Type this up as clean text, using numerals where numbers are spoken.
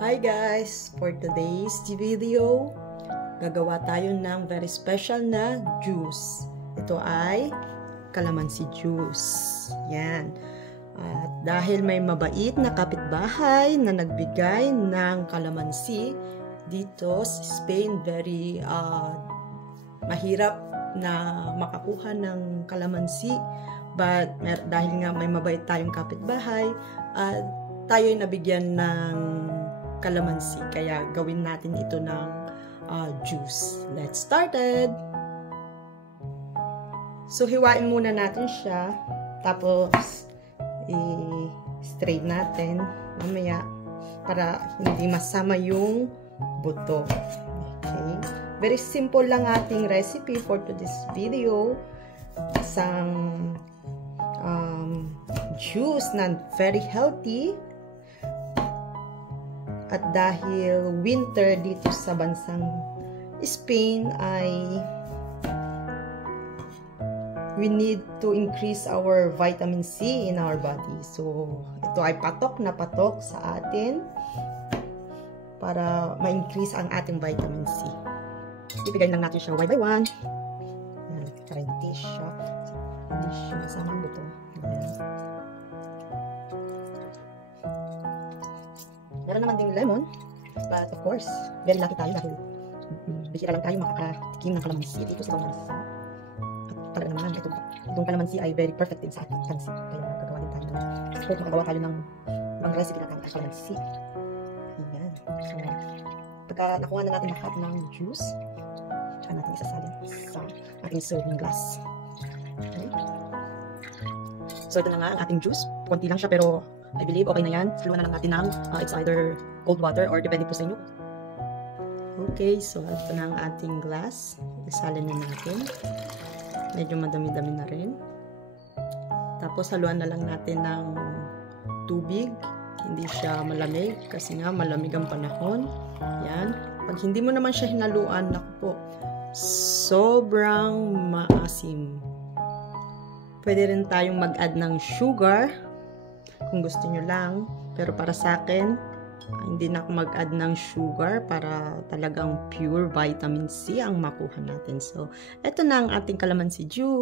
Hi guys! For today's video, gagawa tayo ng very special na juice. Ito ay calamansi juice. Yan. At dahil may mabait na kapitbahay na nagbigay ng calamansi dito sa Spain, very mahirap na makakuha ng calamansi. But dahil nga may mabait tayong kapitbahay, tayo ay nabigyan ng calamansi, kaya gawin natin ito ng juice. Let's started! So, hiwain muna natin siya, tapos i-strain natin mamaya para hindi masama yung buto. Okay? Very simple lang ating recipe for today's video. Isang juice na very healthy. At dahil winter dito sa bansang Spain ay we need to increase our vitamin C in our body. So, ito ay patok na patok sa atin para ma-increase ang ating vitamin C. Ibigay lang natin siya one by one. Para hindi siya masama ang buto. Meron naman ding lemon, but of course, very lucky tayo dahil bihira lang tayo makakatikim ng calamansi dito sa bansa. At talaga naman, itong calamansi ay very perfect din sa ating calamansi. Kaya gagawa din tayo ng, support makagawa tayo ng recipe na calamansi. Ayan. So, pagka nakuha na natin lahat ng juice, saka natin isasalin sa ating serving glass. Okay. So, ito na nga ang ating juice. Konti lang siya pero I believe okay na yan. Saluhan na lang natin ng it's either cold water or depende po sa inyo. Okay, so ito na ang ating glass. Isalin na natin. Medyo madami-dami na rin. Tapos haluan na lang natin ng tubig. Hindi siya malamig kasi nga malamig ang panahon. Yan. Pag hindi mo naman siya hinaluan, naku po, sobrang maasim. Pwede rin tayong mag-add ng sugar kung gusto nyo lang. Pero para sa akin, hindi na ako mag-add ng sugar para talagang pure vitamin C ang makuha natin. So, eto na ang ating calamansi juice.